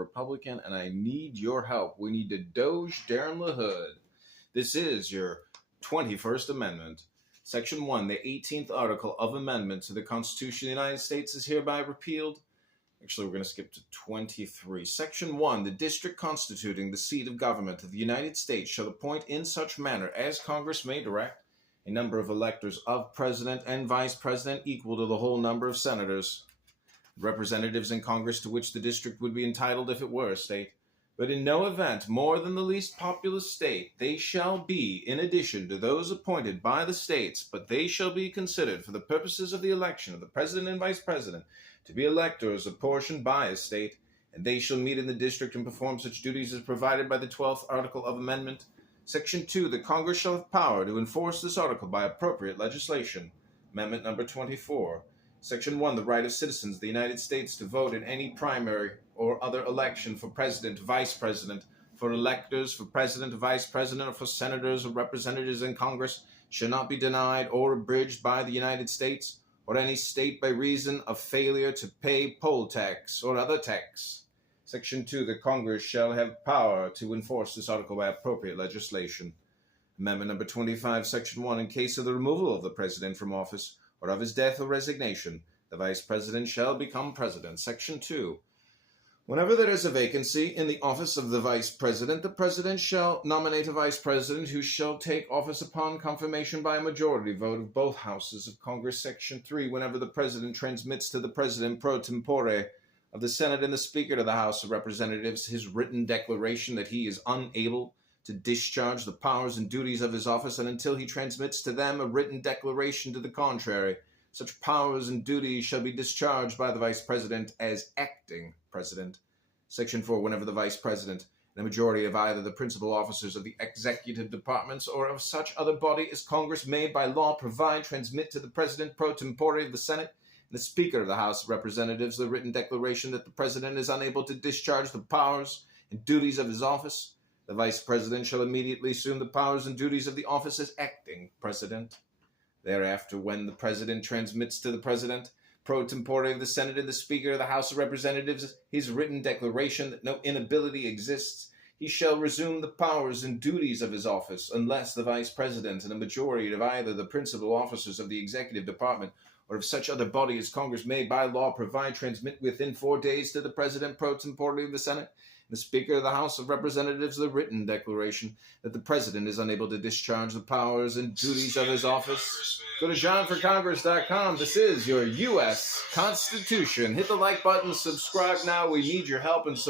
Republican, and I need your help. We need to doge Darren LaHood. This is your 21st Amendment. Section 1, the 18th article of amendment to the Constitution of the United States is hereby repealed. Actually, we're going to skip to 23. Section 1, the district constituting the seat of government of the United States shall appoint in such manner as Congress may direct a number of electors of President and Vice President equal to the whole number of senators, representatives in Congress to which the district would be entitled if it were a state, but in no event more than the least populous state. They shall be in addition to those appointed by the states, but they shall be considered for the purposes of the election of the President and Vice President to be electors apportioned by a state, and they shall meet in the district and perform such duties as provided by the 12th article of amendment. Section 2, the Congress shall have power to enforce this article by appropriate legislation. Amendment number 24. Section 1, the right of citizens of the United States to vote in any primary or other election for president, vice president, for electors, for president, vice president, or for senators or representatives in Congress shall not be denied or abridged by the United States or any state by reason of failure to pay poll tax or other tax. Section 2, the Congress shall have power to enforce this article by appropriate legislation. Amendment number 25, Section 1, in case of the removal of the President from office or of his death or resignation, the Vice President shall become President. Section 2, whenever there is a vacancy in the office of the Vice President, the President shall nominate a Vice President who shall take office upon confirmation by a majority vote of both houses of Congress. Section 3, whenever the President transmits to the President pro tempore of the Senate and the Speaker to the House of Representatives his written declaration that he is unable to discharge the powers and duties of his office, and until he transmits to them a written declaration to the contrary, such powers and duties shall be discharged by the Vice President as acting President. Section 4, whenever the Vice President and a majority of either the principal officers of the executive departments or of such other body as Congress may by law provide, transmit to the President pro tempore of the Senate the Speaker of the House of Representatives the written declaration that the President is unable to discharge the powers and duties of his office, the Vice President shall immediately assume the powers and duties of the office as acting President. Thereafter, when the President transmits to the President pro tempore of the Senate and the Speaker of the House of Representatives his written declaration that no inability exists, he shall resume the powers and duties of his office, unless the Vice President and a majority of either the principal officers of the executive department or of such other body as Congress may by law provide, transmit within 4 days to the President pro tempore of the Senate and the Speaker of the House of Representatives the written declaration that the President is unable to discharge the powers and duties of his office. Go to johnforcongress.com. This is your U.S. Constitution. Hit the like button, subscribe now. We need your help and support.